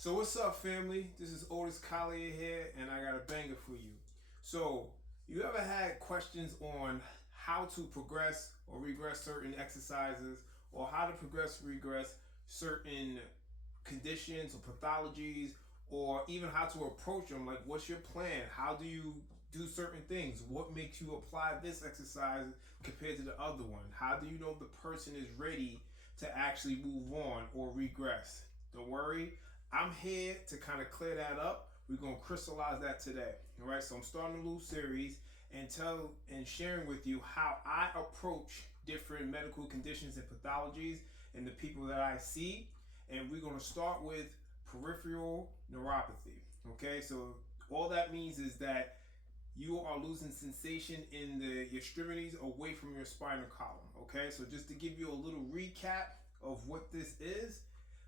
So what's up, family? This is Otis Collier here, and I got a banger for you. So you ever had questions on how to progress or regress certain exercises, or how to progress, regress certain conditions or pathologies, or even how to approach them? Like, what's your plan? How do you do certain things? What makes you apply this exercise compared to the other one? How do you know the person is ready to actually move on or regress? Don't worry, I'm here to kind of clear that up. We're gonna crystallize that today. All right. So I'm starting a little series and sharing with you how I approach different medical conditions and pathologies and the people that I see. And we're gonna start with peripheral neuropathy. Okay. So all that means is that you are losing sensation in the extremities away from your spinal column. Okay, so just to give you a little recap of what this is.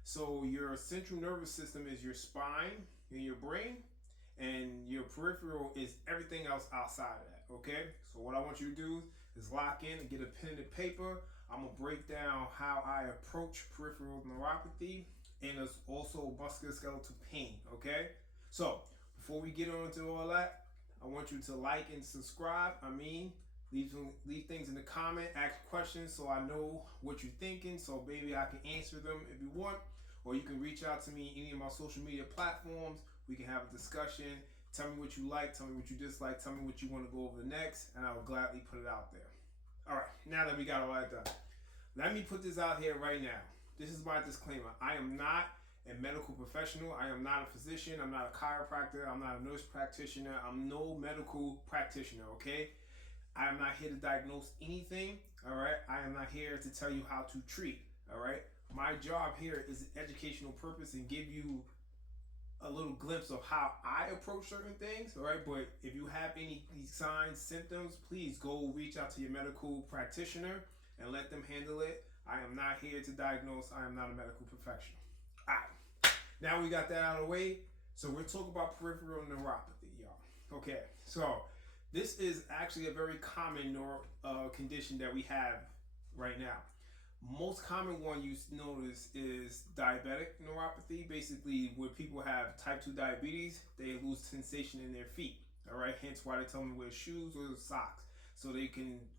So your central nervous system is your spine and your brain, and your peripheral is everything else outside of that. Okay, so what I want you to do is lock in and get a pen and paper. I'm gonna break down how I approach peripheral neuropathy and also musculoskeletal pain. Okay, so before we get on to all that, I want you to like and subscribe. Leave things in the comment, ask questions so I know what you're thinking, so maybe I can answer them if you want. Or you can reach out to me any of my social media platforms. We can have a discussion. Tell me what you like, tell me what you dislike, tell me what you want to go over next, and I will gladly put it out there. All right, now that we got all that done, let me put this out here right now. This is my disclaimer. I am not a medical professional. I am not a physician. I'm not a chiropractor. I'm not a nurse practitioner. I'm no medical practitioner, okay? I am not here to diagnose anything, all right? I am not here to tell you how to treat, all right? My job here is an educational purpose and give you a little glimpse of how I approach certain things, all right? But if you have any signs, symptoms, please go reach out to your medical practitioner and let them handle it. I am not here to diagnose. I am not a medical professional. All right, now we got that out of the way. So we're talking about peripheral neuropathy, y'all. Okay, so this is actually a very common condition that we have right now. Most common one you notice is diabetic neuropathy. Basically, when people have type 2 diabetes, they lose sensation in their feet. All right, hence why they tell them to wear shoes or socks so they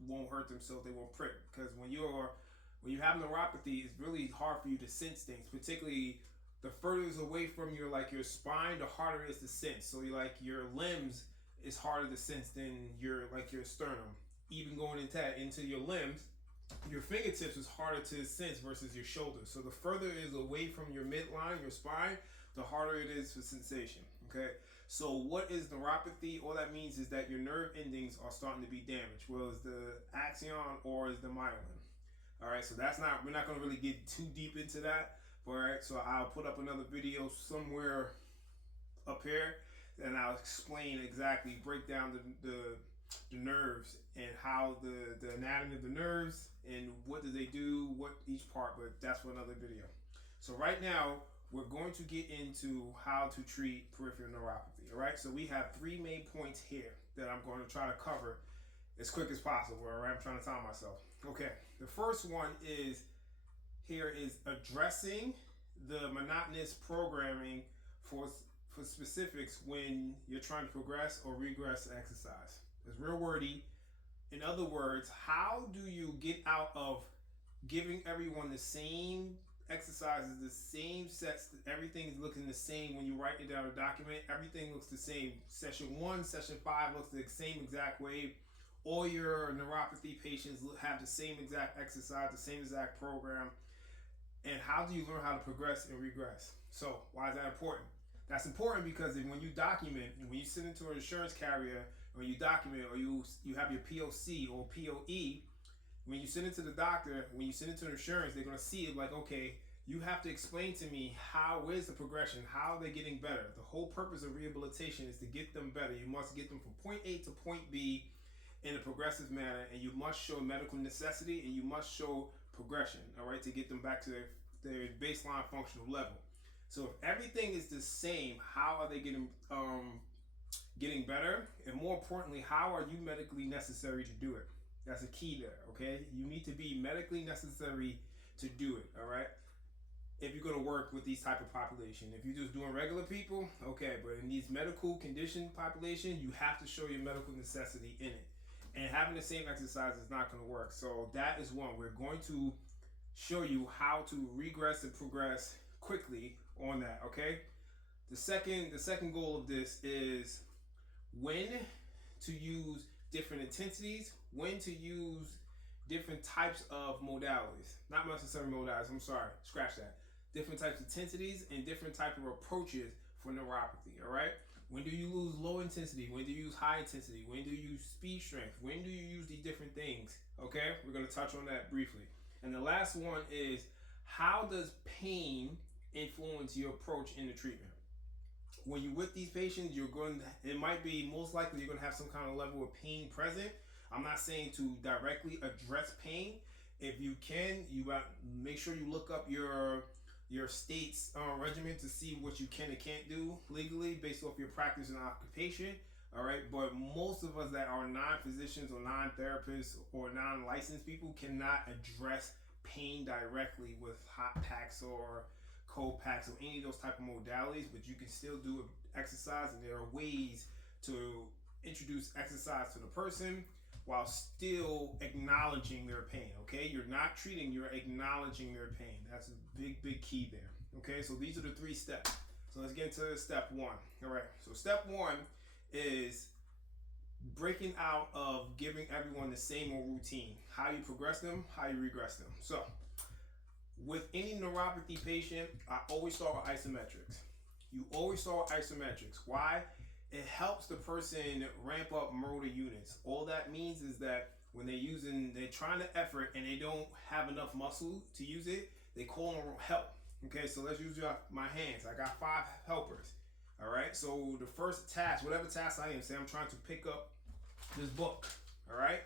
won't hurt themselves, they won't prick. Because when you have neuropathy, it's really hard for you to sense things, particularly the further away from your spine, the harder it is to sense. So your limbs is harder to sense than your sternum. Even going into your limbs, your fingertips is harder to sense versus your shoulders. So the further it is away from your midline, your spine, the harder it is for sensation. Okay. So what is neuropathy? All that means is that your nerve endings are starting to be damaged. Well, is the axon or is the myelin? All right. So we're not going to really get too deep into that. All right. So I'll put up another video somewhere up here, and I'll explain exactly, break down the nerves and how the anatomy of the nerves and what do they do, what each part, but that's for another video. So right now, we're going to get into how to treat peripheral neuropathy, all right? So we have three main points here that I'm going to try to cover as quick as possible, all right? I'm trying to time myself. Okay, the first one is addressing the monotonous programming for specifics when you're trying to progress or regress exercise. It's real wordy. In other words, how do you get out of giving everyone the same exercises, the same sets, everything is looking the same when you write it down a document, everything looks the same. Session 1, session 5 looks the same exact way. All your neuropathy patients have the same exact exercise, the same exact program. And how do you learn how to progress and regress? So why is that important? That's important because when you document, when you send it to an insurance carrier, or you document, or you have your POC or POE, when you send it to the doctor, when you send it to insurance, they're going to see it like, okay, you have to explain to me where's the progression, how are they getting better? The whole purpose of rehabilitation is to get them better. You must get them from point A to point B in a progressive manner, and you must show medical necessity, and you must show progression, all right, to get them back to their baseline functional level. So if everything is the same, how are they getting better? And more importantly, how are you medically necessary to do it? That's a key there, okay? You need to be medically necessary to do it, all right? if you're going to work with these type of population. If you're just doing regular people, okay, but in these medical condition population, you have to show your medical necessity in it. And having the same exercise is not going to work. So that is one. We're going to show you how to regress and progress quickly on that, okay? The second goal of this is when to use different intensities, when to use different types of modalities. Not necessarily modalities, I'm sorry, scratch that. Different types of intensities and different type of approaches for neuropathy, all right? When do you use low intensity? When do you use high intensity? When do you use speed strength? When do you use these different things? Okay, we're going to touch on that briefly. And the last one is, how does pain influence your approach in the treatment? When you're with these patients, it might be most likely you're going to have some kind of level of pain present. I'm not saying to directly address pain. If you can, you make sure you look up your state's regimen to see what you can and can't do legally based off your practice and occupation. All right, but most of us that are non-physicians or non-therapists or non-licensed people cannot address pain directly with hot packs or cold packs or any of those type of modalities, but you can still do exercise, and there are ways to introduce exercise to the person while still acknowledging their pain, okay? You're not treating, you're acknowledging their pain. That's a big key there, okay? So these are the 3 steps. So let's get into step 1. All right, so step 1 is breaking out of giving everyone the same old routine. How you progress them, how you regress them. So with any neuropathy patient, I always start with isometrics. You always start with isometrics. Why? It helps the person ramp up motor units. All that means is that when they're trying to effort and they don't have enough muscle to use it, they call on help. Okay, so let's use my hands. I got 5 helpers. All right, so the first task, whatever task I am, say I'm trying to pick up this book. All right,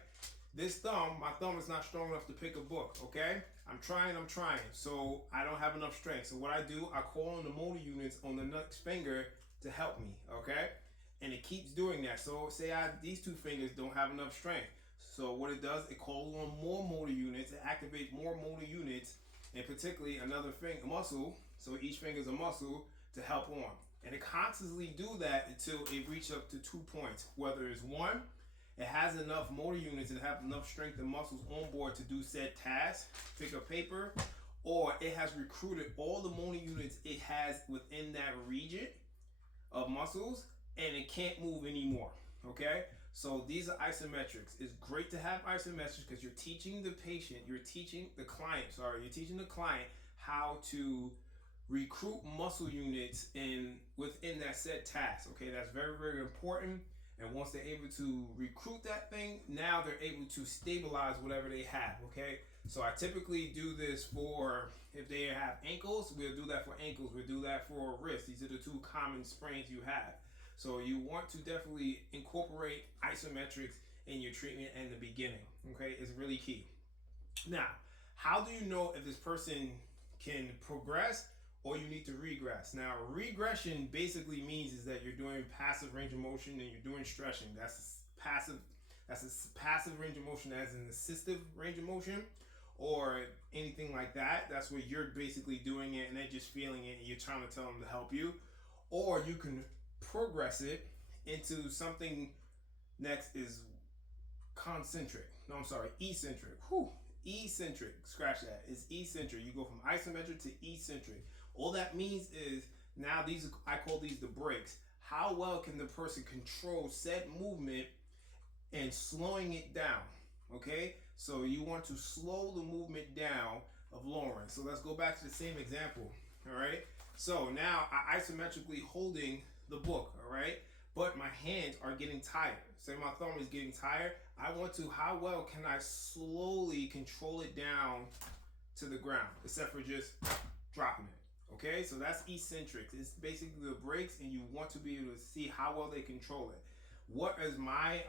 my thumb is not strong enough to pick a book. Okay, I'm trying. So I don't have enough strength. So what I do, I call on the motor units on the next finger to help me. Okay. And it keeps doing that. So say these 2 fingers don't have enough strength. So what it does, it calls on more motor units, it activates more motor units, and particularly another muscle. So each finger is a muscle to help on. And it constantly do that until it reaches up to 2 points. Whether it's 1, it has enough motor units and have enough strength and muscles on board to do said task, pick up paper, or it has recruited all the motor units it has within that region of muscles, and it can't move anymore, okay? So these are isometrics. It's great to have isometrics because you're teaching the client how to recruit muscle units within that set task, okay? That's very important. And once they're able to recruit that thing, now they're able to stabilize whatever they have, okay? So I typically do this for, if they have ankles, we'll do that for ankles. We'll do that for wrists. These are the 2 common sprains you have. So you want to definitely incorporate isometrics in your treatment in the beginning, okay? It's really key. Now, how do you know if this person can progress or you need to regress? Now, regression basically means is that you're doing passive range of motion and you're doing stretching. That's a passive range of motion as an assistive range of motion or anything like that. That's where you're basically doing it and they're just feeling it and you're trying to tell them to help you. Or you can progress it into something next is eccentric. Eccentric, scratch that. It's eccentric. You go from isometric to eccentric. All that means is now I call these the brakes. How well can the person control said movement and slowing it down, okay? So you want to slow the movement down of lowering. So let's go back to the same example, all right? So now I isometrically holding the book, all right? But my hands are getting tired. Say my thumb is getting tired. How well can I slowly control it down to the ground, except for just dropping it, okay? So that's eccentric. It's basically the brakes, and you want to be able to see how well they control it. What is my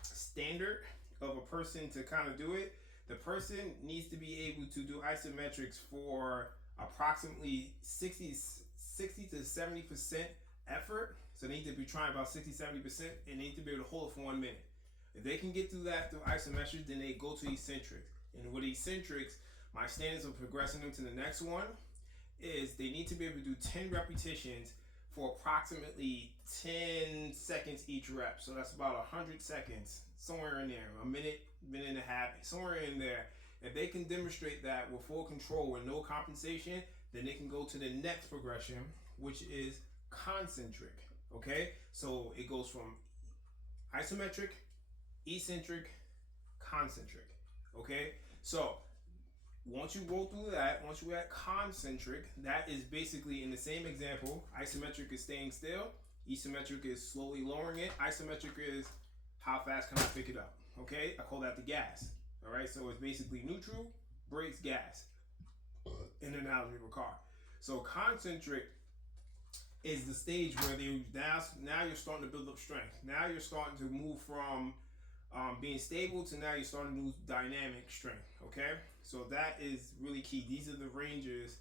standard of a person to kind of do it? The person needs to be able to do isometrics for approximately 60 to 70% effort. So they need to be trying about 60-70%, and they need to be able to hold it for 1 minute. If they can get through that through isometrics, then they go to eccentrics. And with eccentrics, my standards of progressing them to the next one is they need to be able to do 10 repetitions for approximately 10 seconds each rep. So that's about 100 seconds, somewhere in there, a minute, minute and a half, somewhere in there. If they can demonstrate that with full control and no compensation, then they can go to the next progression, which is concentric. Okay, so it goes from isometric, eccentric, concentric. Okay, so once you go through that, once you're at concentric, that is basically in the same example. Isometric is staying still, eccentric is slowly lowering it, isometric is how fast can I pick it up. Okay, I call that the gas. All right, so it's basically neutral, brakes, gas, in an analogy of a car. So concentric is the stage where they now you're starting to build up strength. Now you're starting to move from being stable to now you're starting to lose dynamic strength. Okay, so that is really key. These are the ranges.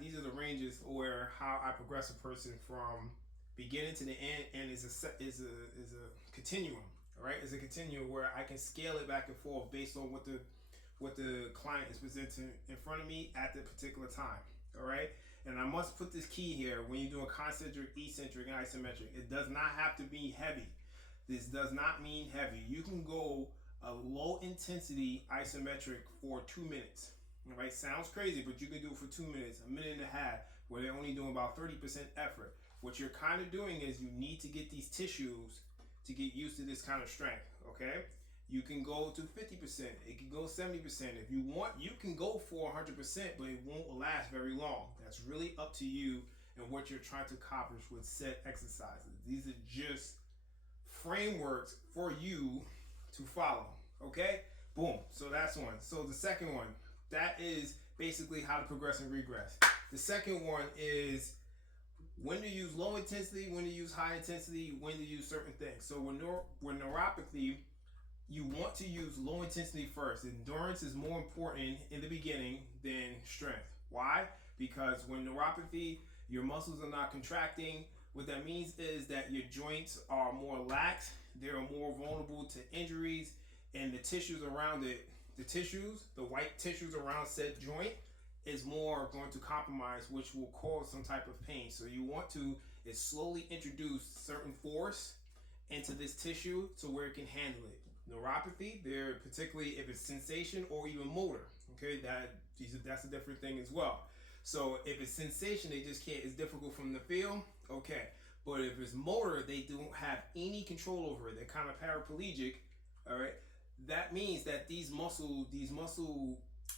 These are the ranges where how I progress a person from beginning to the end, and is a continuum. All right, it's a continuum where I can scale it back and forth based on what the client is presenting in front of me at the particular time. All right, and I must put this key here: when you're doing concentric, eccentric, and isometric, it does not have to be heavy. This does not mean heavy. You can go a low intensity isometric for 2 minutes. All right, sounds crazy, but you can do it for 2 minutes, a minute and a half, where they're only doing about 30% effort. What you're kind of doing is you need to get these tissues to get used to this kind of strength. Okay, you can go to 50%. It can go 70%. If you want, you can go for 100%, but it won't last very long. That's really up to you and what you're trying to accomplish with set exercises. These are just frameworks for you to follow. Okay, boom. So that's one. So the second one, that is basically how to progress and regress. The second one is when to use low intensity, when to use high intensity, when to use certain things. So when neuropathy, you want to use low intensity first. Endurance is more important in the beginning than strength. Why? Because when neuropathy, your muscles are not contracting. What that means is that your joints are more lax, they're more vulnerable to injuries, and the tissues around it, the white tissues around said joint is more going to compromise, which will cause some type of pain. So you want to slowly introduce certain force into this tissue to where it can handle it. Neuropathy, they're particularly if it's sensation or even motor. Okay, that's a different thing as well. So if it's sensation, they just can't. It's difficult from the feel. Okay, but if it's motor, they don't have any control over it. They're kind of paraplegic. All right, that means that these muscle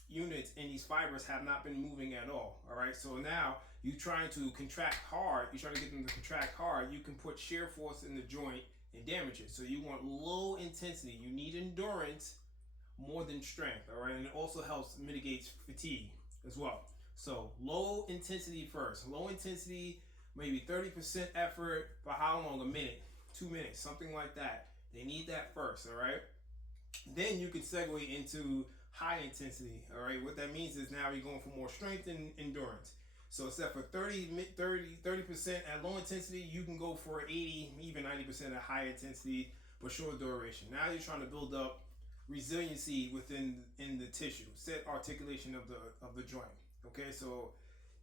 units and these fibers have not been moving at all. All right, so now you're trying to contract hard. You're trying to get them to contract hard. You can put shear force in the joint and damage it. So you want low intensity. You need endurance more than strength. All right, and it also helps mitigate fatigue as well. So low intensity first. Low intensity, maybe 30% effort for how long? A minute, 2 minutes, something like that. They need that first, all right? Then you can segue into high intensity, all right? What that means is now you're going for more strength and endurance. So instead for 30% at low intensity, you can go for 80, even 90% at high intensity, but short duration. Now you're trying to build up resiliency in the tissue, set articulation of the joint. Okay, so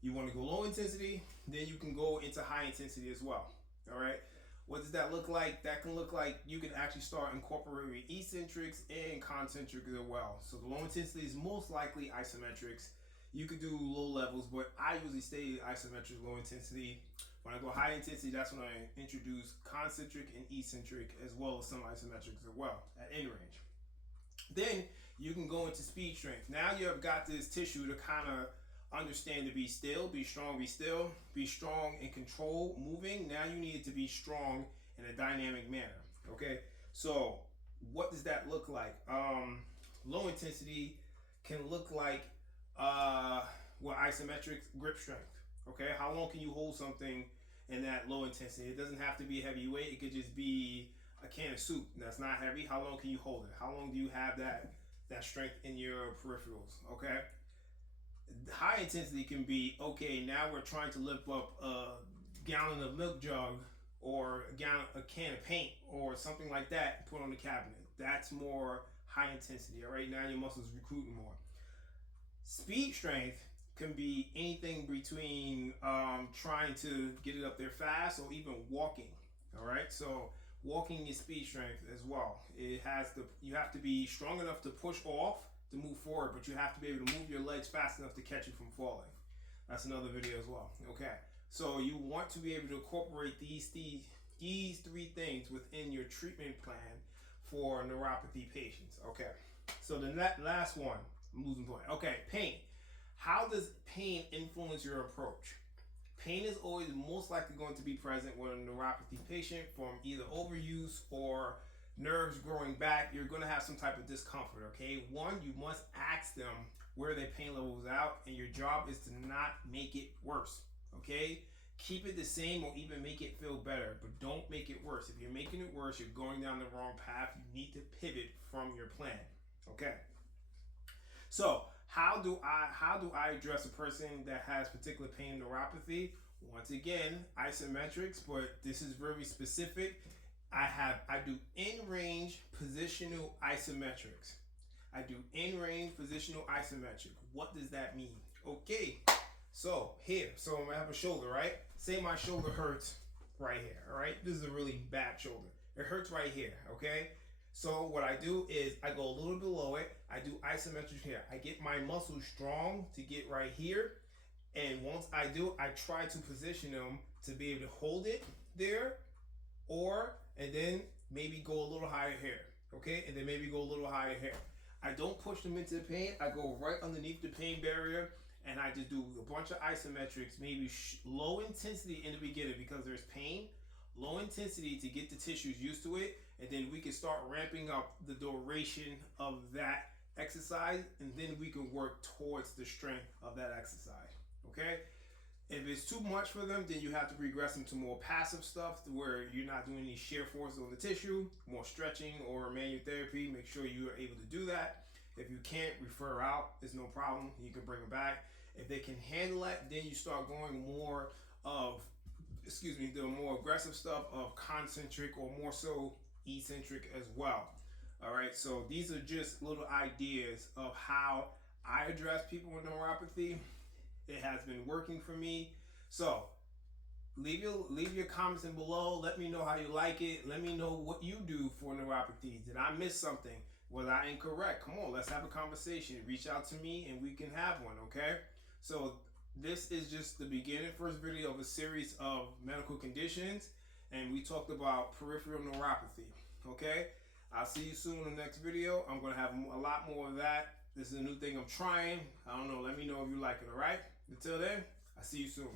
you want to go low intensity, then you can go into high intensity as well. All right, what does that look like? That can look like you can actually start incorporating eccentrics and concentrics as well. So the low intensity is most likely isometrics. You could do low levels, but I usually stay isometric, low intensity. When I go high intensity, that's when I introduce concentric and eccentric as well as some isometrics as well at any range. Then you can go into speed strength. Now you have got this tissue to kind of understand to be still, be strong, be still, be strong in control, moving. Now you need it to be strong in a dynamic manner. Okay, so what does that look like? Low intensity can look like isometric grip strength. Okay, how long can you hold something in that low intensity? It doesn't have to be heavy weight. It could just be a can of soup that's not heavy. How long can you hold it? How long do you have that strength in your peripherals? Okay. High intensity can be, okay, now we're trying to lift up a gallon of milk jug or a can of paint or something like that and put on the cabinet. That's more high intensity. All right, now your muscles recruiting more. Speed strength can be anything between trying to get it up there fast or even walking. All right, so walking is speed strength as well. It has the you have to be strong enough to push off to move forward, but you have to be able to move your legs fast enough to catch you from falling. That's another video as well. Okay, so you want to be able to incorporate these three things within your treatment plan for neuropathy patients. Okay, so the last one, I'm losing point. Okay, pain. How does pain influence your approach? Pain is always most likely going to be present with a neuropathy patient from either overuse or nerves growing back. You're going to have some type of discomfort, okay? One, you must ask them where their pain level is out, and your job is to not make it worse, okay? Keep it the same or even make it feel better, but don't make it worse. If you're making it worse, you're going down the wrong path. You need to pivot from your plan, okay? So how do I address a person that has particular pain neuropathy? Once again, isometrics, but this is very specific. I do in-range positional isometrics. I do in-range positional isometric. What does that mean? Okay, so here, so I have a shoulder, right? Say my shoulder hurts right here, all right? This is a really bad shoulder. It hurts right here, okay? So what I do is I go a little below it. I do isometric here. I get my muscles strong to get right here. And once I do, I try to position them to be able to hold it there, and then maybe go a little higher here, okay? And then maybe go a little higher here. I don't push them into the pain. I go right underneath the pain barrier, and I just do a bunch of isometrics, maybe low intensity in the beginning because there's pain, low intensity to get the tissues used to it, and then we can start ramping up the duration of that exercise, and then we can work towards the strength of that exercise, okay? If it's too much for them, then you have to regress them to more passive stuff where you're not doing any shear forces on the tissue, more stretching or manual therapy. Make sure you are able to do that. If you can't, refer out. It's no problem. You can bring them back. If they can handle it, then you start going more of, the more aggressive stuff of concentric or more so eccentric as well. All right, so these are just little ideas of how I address people with neuropathy. It has been working for me. So leave your comments in below. Let me know how you like it. Let me know what you do for neuropathy. Did I miss something? Was I incorrect? Come on, let's have a conversation. Reach out to me and we can have one, okay? So this is just the beginning, first video of a series of medical conditions, and we talked about peripheral neuropathy, okay? I'll see you soon in the next video. I'm gonna have a lot more of that. This is a new thing I'm trying. I don't know, let me know if you like it, all right? Until then, I'll see you soon.